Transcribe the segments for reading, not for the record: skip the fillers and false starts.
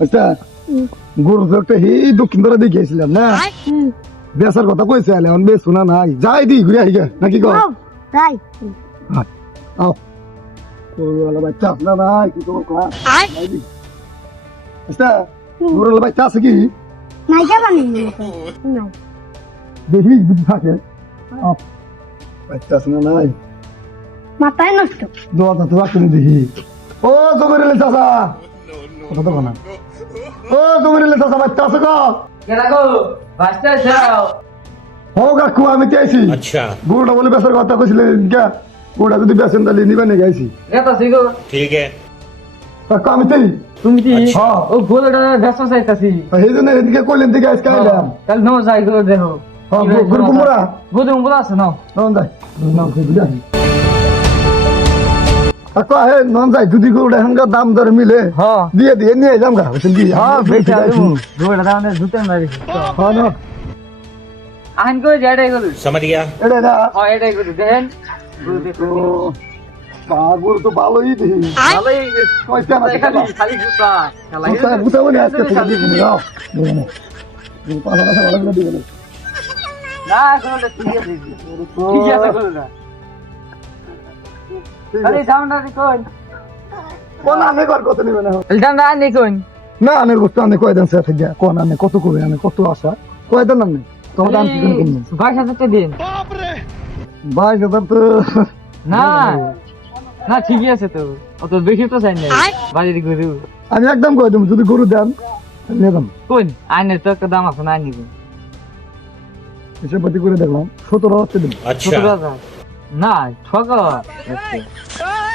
আচ্ছা গরু তো একটা হি দক্ষিণ ধরে দিয়ে গেছিলাম না বেচার কথা কইছে আলে অন বেশ শোনা নাই যাই দি ঘুরে আইগা নাকি কো তাই আও গরুওয়ালা বাচ্চা না নাই কি তো কো আচ্ছা গরুওয়ালা বাচ্চা আছে কি নাই জানি নাই দেখি বুঝি থাকে বাচ্চা আছে না নাই মাথায় নষ্ট দোয়া তো রাখুন দেখি ও জমির এলে চাচা কথা তো না ও জমির এলে চাচা বাচ্চা আছে গো কেডা গো বাস্তা যাও ও কাকু আমি চাইছি अच्छा গরুটা বলে বেচার কথা কইছিলেন কে গরুটা যদি বেচেন তাহলে নিবেন না গাইছি এটা সিগো ठीक है কাকু আমি চাই তুমি কি হ্যাঁ। ও গোলটা ব্যস্ত চাইতাছি এই জন্য এদিকে কইলেন দিকে আজকে আইলাম কাল নো যাই গো দেখো হ্যাঁ গরু কুমড়া বুদুম বলা আছে নাও নন যাই নাও কই দিলা কাকু হে নন যাই যদি গরুটা হাঙ্গা দাম দর মিলে হ্যাঁ দিয়ে দিয়ে নিয়ে যাম গা বুঝছেন কি হ্যাঁ বেচা দেবো গোলটা দাও না জুতে মারি হ্যাঁ না আইন কই যাইডাই গো समझ गया এটা না হ্যাঁ এটাই গো দেখেন গরু তো ভালোই দেখি ভালোই কয়টা না খালি খালি জুতা খেলা বুঝাবো না আজকে থেকে দিবেন নাও দিবেন পাঁচ টাকা ভালো দিবেন না গোলটা ঠিক আছে ঠিক আছে গোলটা খালি দামটা কই কোন আনে কর কত নিবেন দামটা আনি কই না আনে কত আনে কয় দেন স্যার থেকে কোন আনে কত কবে আনে কত আশা কয় দেন আনে তোমার দাম কি কোন 22,000 দিন 22,000 তো না না ঠিকই আছে তো অত বেশি তো চাই না বাড়ির গরু আমি একদম কয় দেব যদি গরু দেন নিয়ে যাম কোন আইনের তো একটা দাম আছে না আইনি হিসেব পাতি করে দেখলাম 17 হচ্ছে দিন अच्छा না ঠক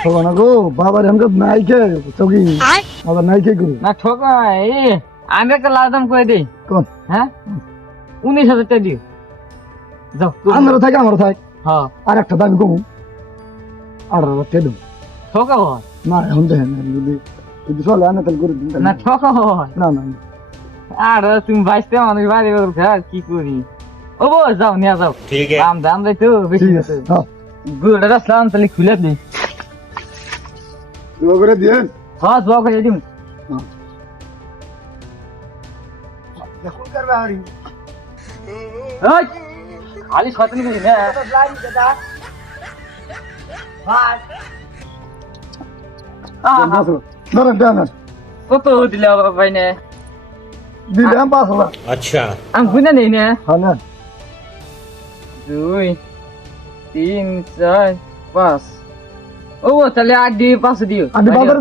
হবে না গো বাবার হাঙ্গা নাই কে চকি বাবা নাই কে গরু না ঠক এই আমি একটা লাল দাম করে দিই কোন হ্যাঁ 19,000 টাকা দিও যাও আমারও থাকে আমারও থাকে হ্যাঁ আর একটা দামি কম 18,000 টাকা দেব ঠক না এখন দেখেন যদি যদি চলে আনে তাহলে গরু দিন না ঠক না না আর তুমি বাইসতে মানুষ বাড়ি ঘর কি করি ও বো যাও নিয়ে যাও ठीक है দাম দাম দেয় তো বেশি ঠিক আছে আছে হ্যাঁ গুড়টা রাখলাম তাহলে খুলে দিই দোয়া করে দিয়েন হ্যাঁ জবা করে দিম দেখুন করবে আরি ওই খালি শয়তানি করি না আহা, ধরেন দেন কত দিলে ভাই নে দিলাম 5,000 अच्छा আমি বুঝা নেই না হ্যাঁ না 2 3 4 5 ও তাহলে 8 দিয়ে 5 দিও আমি বাজার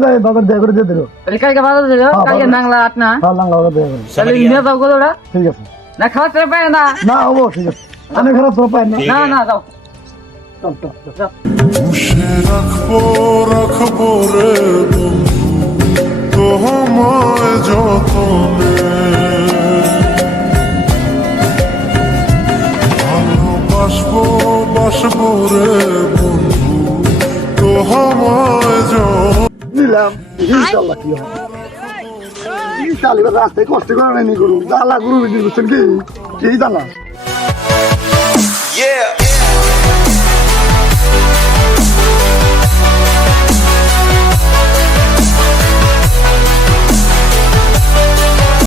দেয় করে দিয়ে দিলো তাহলে কালকে বাজার দিও হ্যাঁ, কালকে বাজার। নাংলা 8 না হ্যাঁ লাঙ্গা ওরা দেয় করে। তাহলে समझ নিয়ে गया যাও গোলটা ঠিক আছে না খাওয়াতে পারে না না হবো ঠিক আছে আমি খারাপ তো পাই না ঠিক না আছে। না যাও চল চল চল। পুষে রাখবো রে বন্ধু তোমায় যতনে বাসবো রে বন্ধু তোমায় দিলাম ইনশাআল্লাহ কি হবে ইনশাআল্লাহ এবার রাস্তায় কষ্ট করে নেই গরু জ্বালা গরু বিক্রি করছেন কি জানা Yeah.